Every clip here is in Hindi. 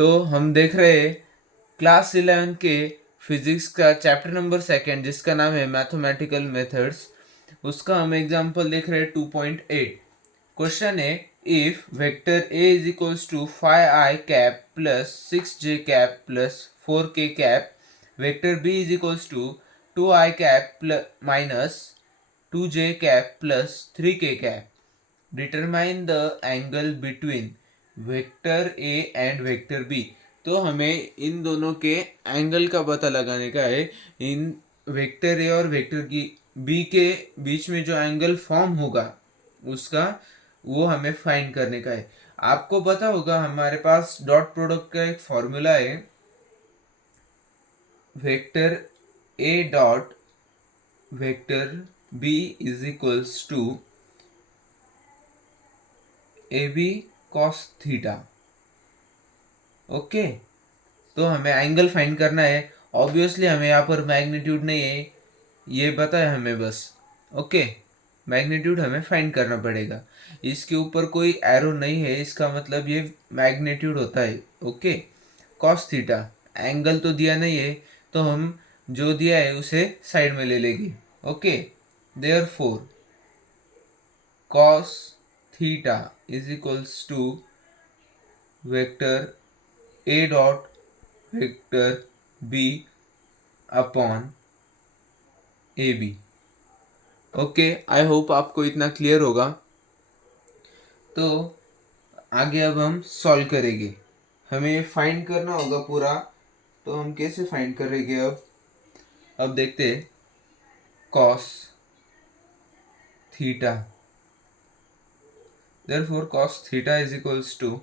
तो हम देख रहे हैं क्लास 11 के फिजिक्स का चैप्टर नंबर 2 जिसका नाम है मैथमेटिकल मेथड्स। उसका हम एग्जांपल देख रहे हैं 2.8। क्वेश्चन है if vector A is equals to 5i cap plus 6j cap plus 4k cap, vector B is equals to 2i cap minus 2j cap plus 3k cap, determine the angle between vector A and vector B. तो हमें इन दोनों के एंगल का पता लगाने का है। इन वेक्टर ए और वेक्टर की बी के बीच में जो एंगल फॉर्म होगा उसका वो हमें फाइंड करने का है। आपको पता होगा हमारे पास डॉट प्रोडक्ट का एक फॉर्मूला है, vector A dot vector B is equals to A B cos theta. Okay, तो हमें एंगल फाइंड करना है। ऑब्वियसली हमें यहाँ पर मैग्नीट्यूड नहीं है, ये पता है हमें बस। ओके, मैग्नीट्यूड हमें फाइंड करना पड़ेगा। इसके ऊपर कोई एरो नहीं है, इसका मतलब ये मैग्नीट्यूड होता है। ओके, कॉस थीटा एंगल तो दिया नहीं है, तो हम जो दिया है उसे साइड में ले लेंगे। Okay, therefore cos theta is equals to vector A dot vector B upon A B. Okay, I hope आपको इतना क्लियर होगा। तो आगे अब हम सॉल्व करेंगे। हमें फाइंड करना होगा पूरा, तो हम कैसे फाइंड करेंगे अब देखते हैं। Cos theta, therefore cos theta is equals to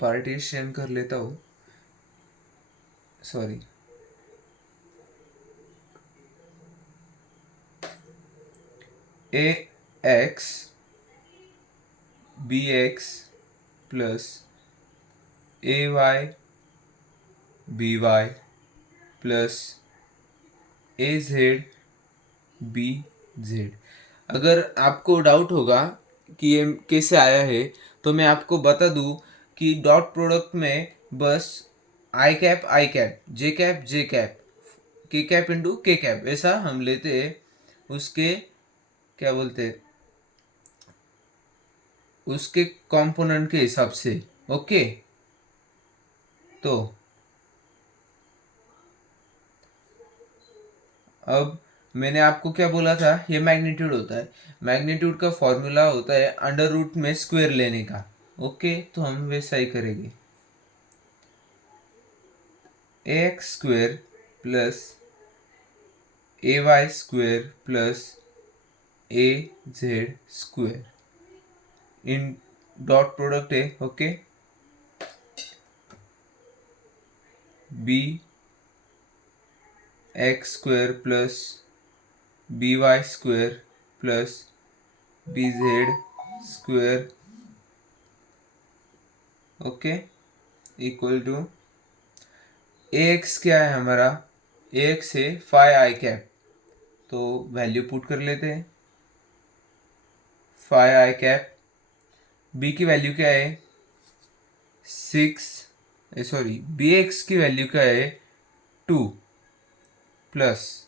partition कर लेता हूँ, sorry, A X B X plus A Y B Y plus A Z B Z. अगर आपको डाउट होगा कि ये कैसे आया है, तो मैं आपको बता दूं कि डॉट प्रोडक्ट में बस आई कैप जे कैप के कैप इंटू के कैप ऐसा हम लेते हैं। उसके क्या बोलते हैं, उसके कंपोनेंट के हिसाब से। ओके, तो अब मैंने आपको क्या बोला था, ये मैग्नीट्यूड होता है। मैग्नीट्यूड का फॉर्मूला होता है अंडर रूट में स्क्वायर लेने का। ओके, तो हम वैसा ही करेंगे। A X square plus A Y square plus A Z square in dot product है। Okay, B X square plus B Y square plus B Z square, okay, equal to A X क्या है हमारा, ए एक्स है 5i कैप, तो वैल्यू पुट कर लेते हैं 5i कैप। बी की वैल्यू क्या है 6, सॉरी बी एक्स की वैल्यू क्या है 2 प्लस,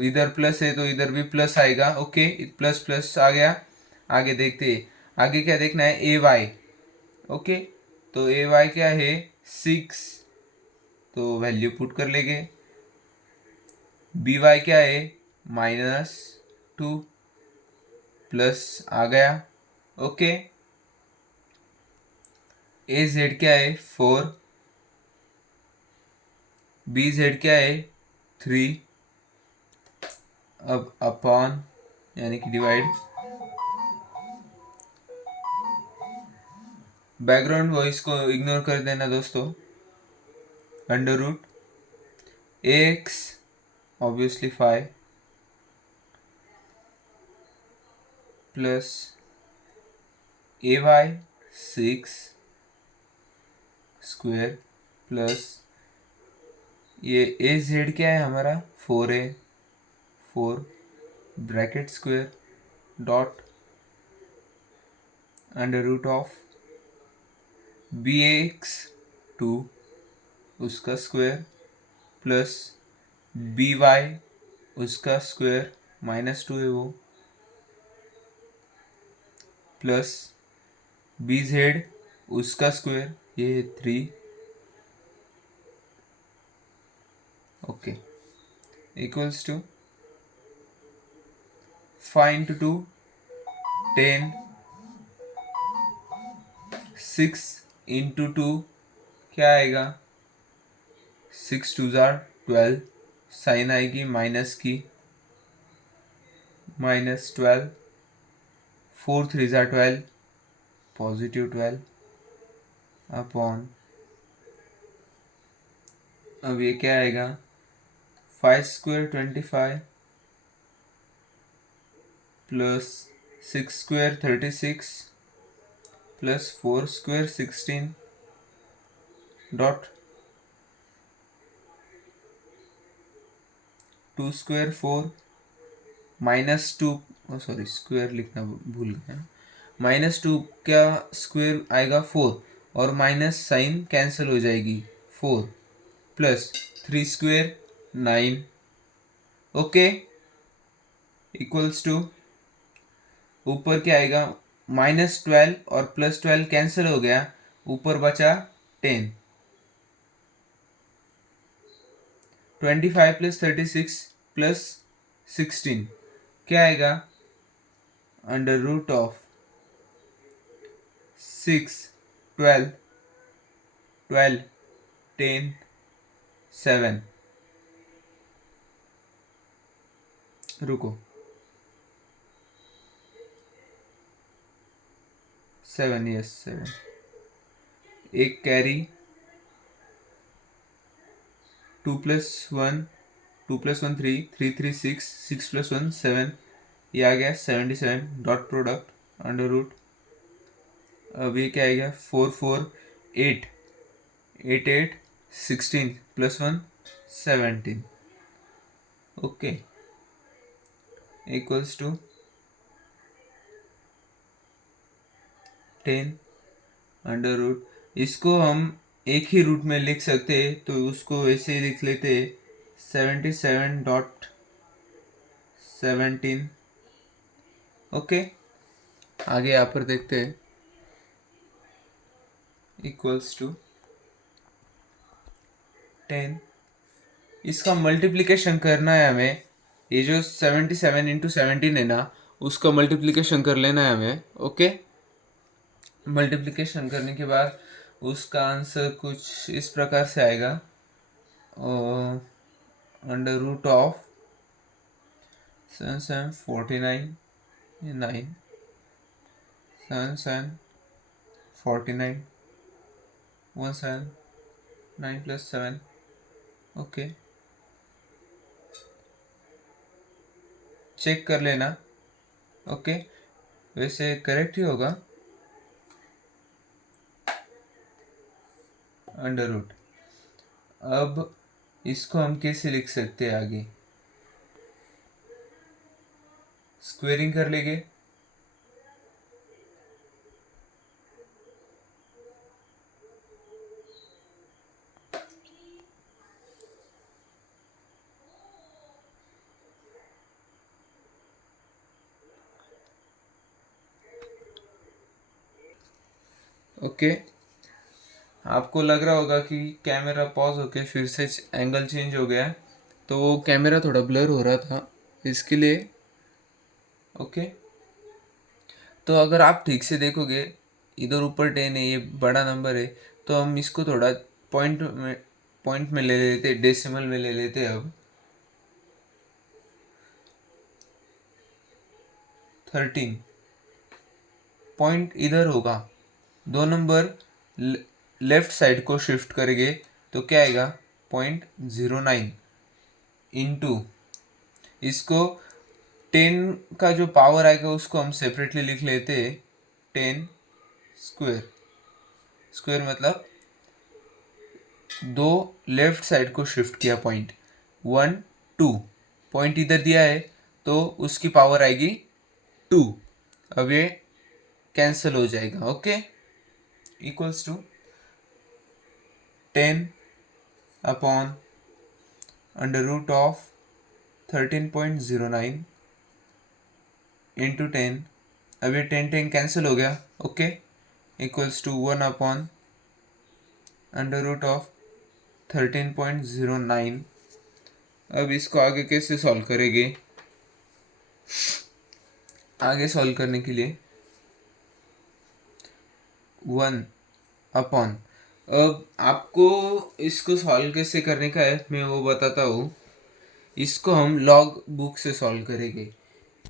इधर प्लस है तो इधर भी प्लस आएगा। ओके, प्लस प्लस आ गया। आगे देखते हैं, आगे क्या देखना है ए वाई। ओके, तो ए वाई क्या है 6, तो वैल्यू पुट कर लेंगे। बी वाई क्या है -2 प्लस आ गया। ओके, ए जेड क्या है 4, बी जेड क्या है 3, अब अपॉन यानी कि डिवाइड, बैकग्राउंड वॉइस को इग्नोर कर देना दोस्तों। Under root A X obviously 5 plus A Y 6 square plus ये ए जेड क्या है हमारा 4 है 4 bracket square dot under root of B X 2 उसका स्क्वायर प्लस बी वाई उसका स्क्वायर -2 है वो, प्लस बी जेड उसका स्क्वायर ये है 3, okay, equals to 5 into 2 10, 6 into 2 क्या आएगा, 6 2 जार 12, साइन आएगी माइनस की, -12, 4 3 जार 12, पॉजिटिव 12 अपॉन, अब ये क्या आएगा, 5 square 25 plus 6 square 36 plus 4 square 16 dot 2 square 4 -2, sorry square लिखना भूल गया, -2 क्या स्क्वायर आएगा 4 और माइनस साइन कैंसिल हो जाएगी 4 plus 3 square 9, okay, equals to ऊपर क्या आएगा, -12 और +12 कैंसिल हो गया, ऊपर बचा 10, 25 प्लस 36 प्लस 16 क्या आएगा, अंडर रूट ऑफ 6 12 12 10 7, रुको 7, यस 7, एक कैरी 2 प्लस 1 3 3 3 6 6 प्लस 1 7, ये आ गया 77 डॉट प्रोडक्ट अंडर रूट, अब ये क्या आएगा 4 4 8 8 8 16 plus 1 17, okay, equals to 10 under root, इसको हम एक ही रूट में लिख सकते हैं तो उसको वैसे ही लिख लेते 77.17, ओके, आगे यहाँ पर देखते हैं, इक्वल्स टू 10, इसका मल्टीप्लिकेशन करना है हमें, ये जो 77 इंटू 17 है ना उसका मल्टीप्लिकेशन कर लेना है हमें, ओके, मल्टीप्लिकेशन करने के बाद उसका आंसर कुछ इस प्रकार से आएगा, under root of 7 7 49 9 7 7 49 1 7 9 plus 7, okay, check कर लेना, ओके, वैसे करेक्ट ही होगा, अंडर रूट, अब इसको हम कैसे लिख सकते हैं आगे, स्क्वेयरिंग कर लेंगे, ओके, आपको लग रहा होगा कि कैमरा पॉज होके फिर से एंगल चेंज हो गया, तो वो कैमरा थोड़ा ब्लर हो रहा था इसके लिए, ओके, तो अगर आप ठीक से देखोगे इधर ऊपर 10 है, ये बड़ा नंबर है, तो हम इसको थोड़ा पॉइंट में ले लेते, डेसिमल में ले लेते, अब 13 पॉइंट इधर होगा, 2 नंबर लेफ्ट साइड को शिफ्ट करेंगे तो क्या आएगा 0.09 इंटू, इसको 10 का जो पावर आएगा उसको हम सेपरेटली लिख लेते, 10 स्क्वायर, स्क्वायर मतलब 2 लेफ्ट साइड को शिफ्ट किया, 1 2 पॉइंट इधर दिया है तो उसकी पावर आएगी 2, अब ये कैंसिल हो जाएगा। Okay, equals to 10 upon under root of 13.09 into 10, अब ये 10 कैंसिल हो गया। Okay, equals to 1 upon under root of 13.09। अब इसको आगे कैसे सॉल्व करेंगे? आगे सॉल्व करने के लिए 1 अपॉन, अब आपको इसको सॉल्व कैसे करने का है मैं वो बताता हूँ। इसको हम लॉग बुक से सॉल्व करेंगे।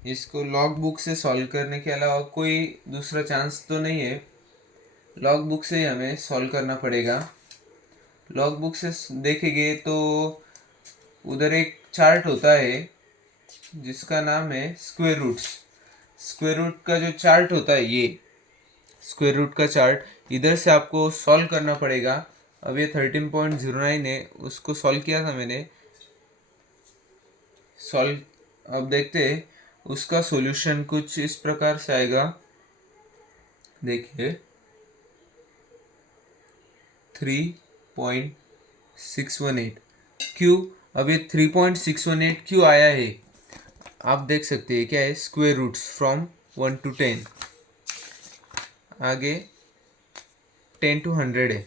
इसको लॉग बुक से सॉल्व करने के अलावा कोई दूसरा चांस तो नहीं है। लॉग बुक से ही हमें सॉल्व करना पड़ेगा। लॉग बुक से देखेंगे तो उधर एक चार्ट होता है जिसका नाम है स्क्वायर रूट्स। स्क्वायर रूट का जो चार्ट होता है, ये स्क्वायर रूट का चार्ट इधर से आपको सॉल्व करना पड़ेगा। अब ये 13.09 है, उसको सॉल्व किया था मैंने। सॉल्व अब देखते हैं उसका सॉल्यूशन कुछ इस प्रकार से आएगा। देखिए 3.618 क्यों? अब ये 3.618 क्यों आया है आप देख सकते हैं। क्या है? स्क्वायर रूट्स फ्रॉम 1 to 10, आगे 10 to 100 है।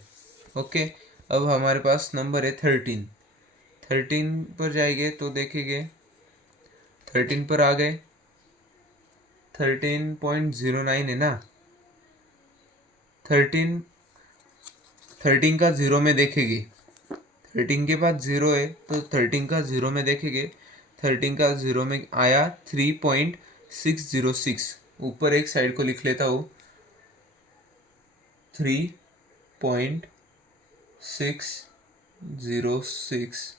ओके, अब हमारे पास नंबर है 13 पर जाएंगे तो देखेंगे 13 पर आ गए। 13.09 है ना। 13 का जीरो में देखेंगे, 13 के बाद जीरो है तो 13 का जीरो में देखेंगे। 13 का जीरो में आया 3.606। ऊपर एक साइड को लिख लेता हूँ 3.606।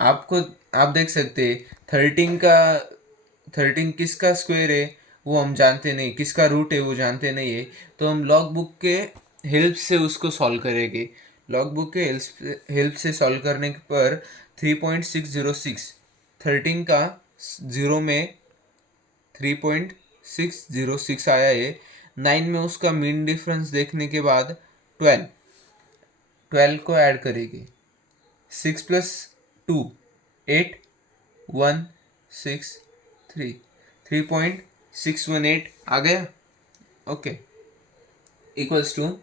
आपको आप देख सकते हैं 13 किसका स्क्वायर है वो हम जानते नहीं, किसका रूट है वो जानते नहीं है। तो हम लॉग बुक के हेल्प से उसको सॉल्व करेंगे। लॉग बुक के हेल्प से सॉल्व करने पर 3.606, 13 का जीरो में 3.606 आया है। 9 में उसका मीन डिफरेंस देखने के बाद 12 को ऐड करेंगे। 6 + 2 8 1 6 3 3.618 आ गया। ओके, इक्वल्स टू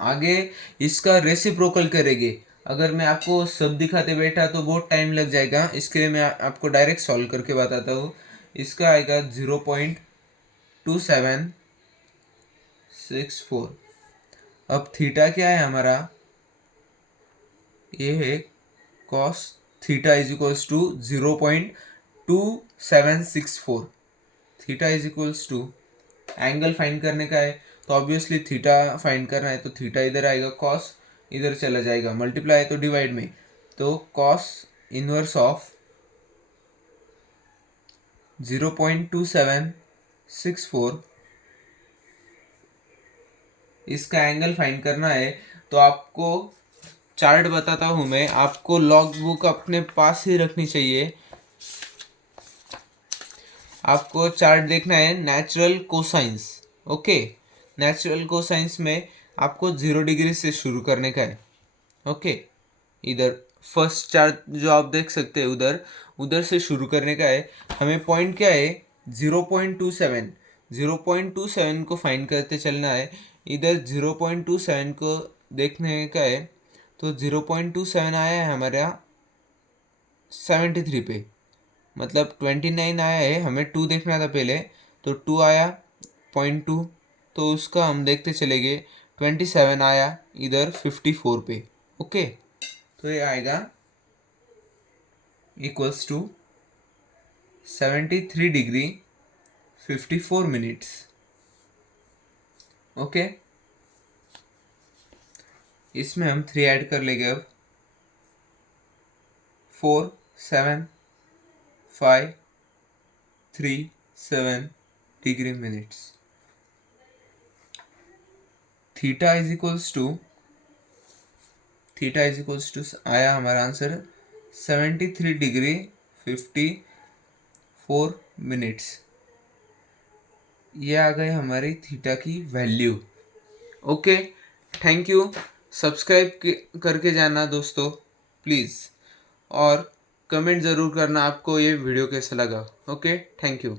आगे इसका रेसिप्रोकल करेंगे। अगर मैं आपको सब दिखाते बैठा तो बहुत टाइम लग जाएगा, इसके लिए मैं आपको डायरेक्ट सॉल्व करके बताता हूँ। इसका आएगा 0.2764। अब थीटा क्या है हमारा? ये है cos theta is equals to 0.2764। Theta is equals to angle find करने का है तो ऑब्वियसली थीटा फाइंड करना है तो थीटा इधर आएगा, कॉस इधर चला जाएगा, मल्टीप्लाई है तो डिवाइड में, तो कॉस इनवर्स ऑफ 0.2764 इसका एंगल फाइंड करना है। तो आपको चार्ट बताता हूँ मैं, आपको लॉग बुक अपने पास ही रखनी चाहिए। आपको चार्ट देखना है natural cosines. Okay, natural cosines में आपको 0 डिग्री से शुरू करने का है। ओके, इधर फर्स्ट चार्ट जो आप देख सकते हैं उधर से शुरू करने का है। हमें पॉइंट क्या है? 0.27। 0.27 को फाइंड करते चलना है। इधर 0.27 को देखने का है तो 0.27 आया है हमारा 73 पे, मतलब 29 आया है। हमें 2 देखना था पहले तो 2 आया 0.2, तो उसका हम देखते चलेंगे 27 आया इधर 54 पे। ओके, तो ये आएगा equals to 73 degree 54 minutes. Okay, इसमें हम 3 ऐड कर लेंगे अब। 4 7 5 3 7 degree minutes. Theta is equals to आया हमारा आंसर 73 डिग्री 54 मिनट्स। ये आ गई हमारी थीटा की value. Okay, thank you. Subscribe करके जाना दोस्तों प्लीज़, और कमेंट ज़रूर करना आपको ये वीडियो कैसा लगा। Okay, thank you.